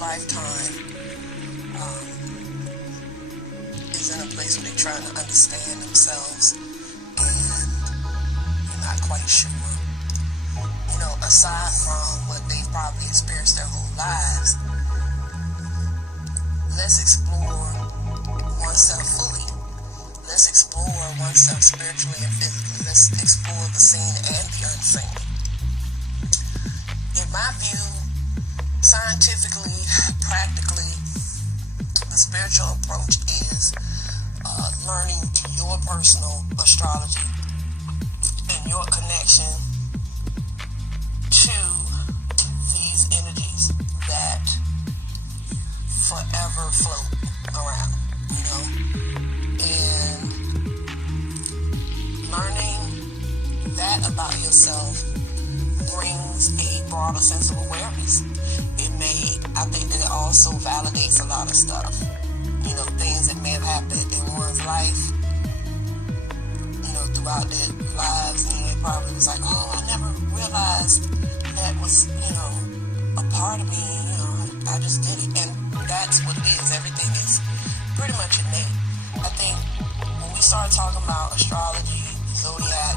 lifetime is in a place where they're trying to understand themselves and they're not quite sure. Aside from what they've probably experienced their whole lives, let's explore oneself fully. Let's explore oneself spiritually and physically. Let's explore the seen and the unseen. In my view, scientifically, practically, the spiritual approach is learning your personal astrology and your connection to these energies that forever float around, and learning that about yourself brings a broader sense of awareness. I think that it also validates a lot of stuff, things that may have happened in one's life, throughout their lives, and it probably was like, oh, I never realized that was, a part of me, I just did it. And that's what it is. Everything is pretty much innate. I think when we start talking about astrology, zodiac,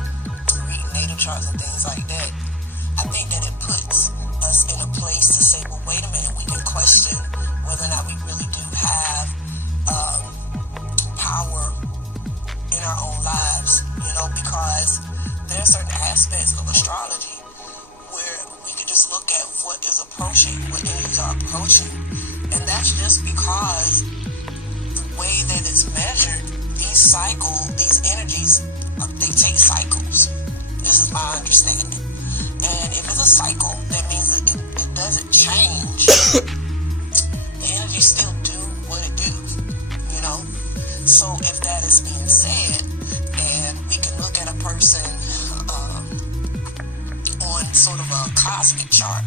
reading natal charts and things like that, I think that it puts us in a place to say, well, wait a minute, we can question whether or not we really do have power in our own lives, because there are certain aspects of astrology where we can just look at what is approaching, what energies are approaching, and that's just because the way that it's measured, these energies, they take cycles. This is my understanding. And if it's a cycle, that means that it doesn't change. The energies still do what it do, So if that is being said, and we can look at a person on sort of a cosmic chart,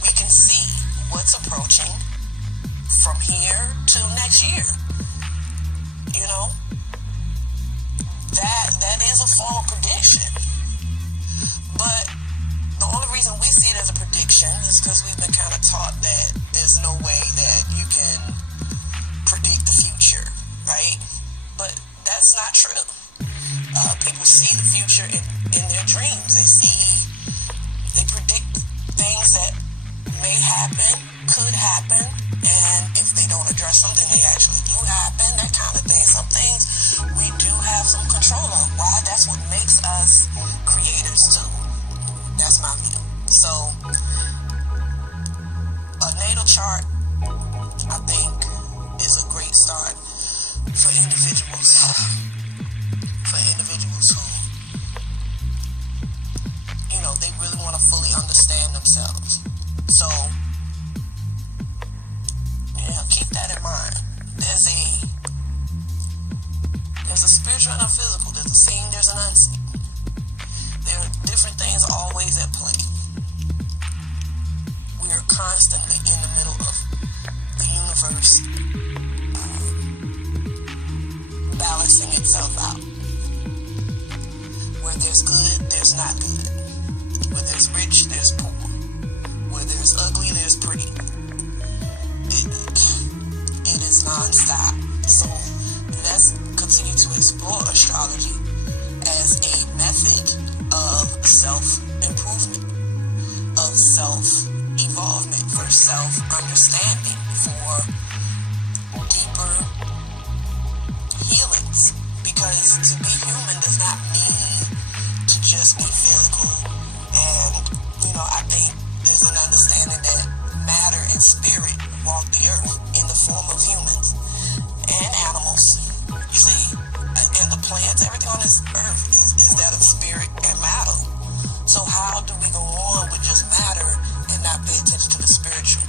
we can see what's approaching from here till next year. That is a form of prediction. But the only reason we see it as a prediction is because we've been kind of taught that there's no way that you can predict the future, right? But that's not true. People see the future in their dreams. They predict things that may happen, could happen, and if they don't address them, then they actually do happen, that kind of thing. Some things we do have some control of. Why? That's what makes us creators too. That's my view. So, a natal chart, I think, is a great start for individuals. Who, they really want to fully understand themselves. So, keep that in mind. There's a spiritual and a physical. There's a seen, there's an unseen. There are different things always at play. We are constantly in the middle of the universe balancing itself out. Where there's good, there's not good. Where there's rich, there's poor. Where there's ugly, there's pretty. It is non-stop. So let's continue to explore astrology as a method of self-improvement, of self-evolvement, for self-understanding, for deeper healings. Because to be human does not mean to just be physical. And, I think there's an understanding that matter and spirit walk the earth in the form of humans and animals, you see, and the plants. Everything on this earth is that of spirit and matter. So how do we go on with just matter and not pay attention to the spiritual?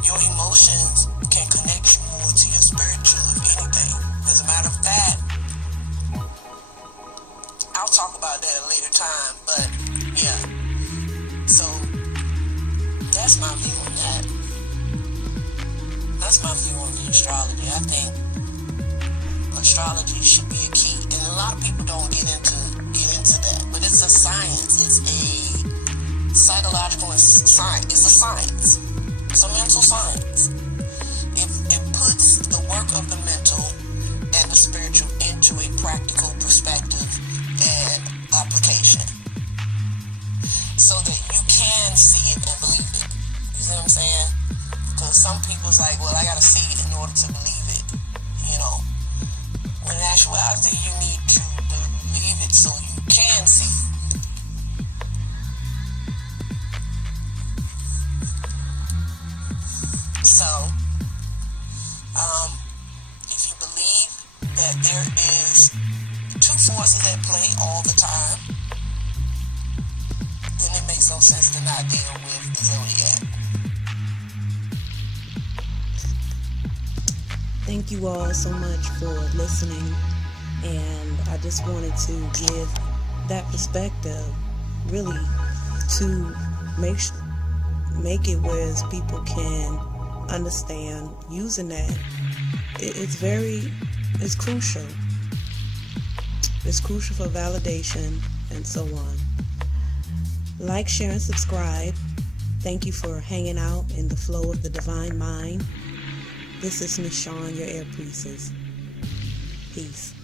Your emotions can connect you more to your spiritual, if anything. As a matter of fact, I'll talk about that at a later time, but yeah. So that's my view on that. That's my view on the astrology. I think astrology should be a key, and a lot of people don't get into that. But it's a science. It's a Psychological is science. It's a science. It's a mental science. It puts the work of the mental and the spiritual into a practical perspective and application, so that you can see it and believe it. You see what I'm saying? Because some people's like, well, I gotta see it in order to believe it. You know, when in actuality, you need to believe it so you can see it. So, if you believe that there is two forces at play all the time, then it makes no sense to not deal with the zodiac. Thank you all so much for listening, and I just wanted to give that perspective, really, to make it where people can understand using that. It's crucial. It's crucial for validation and so on. Like, share, and subscribe. Thank you for hanging out in the flow of the divine mind. This is Miss Shawn, your air priestess. Peace.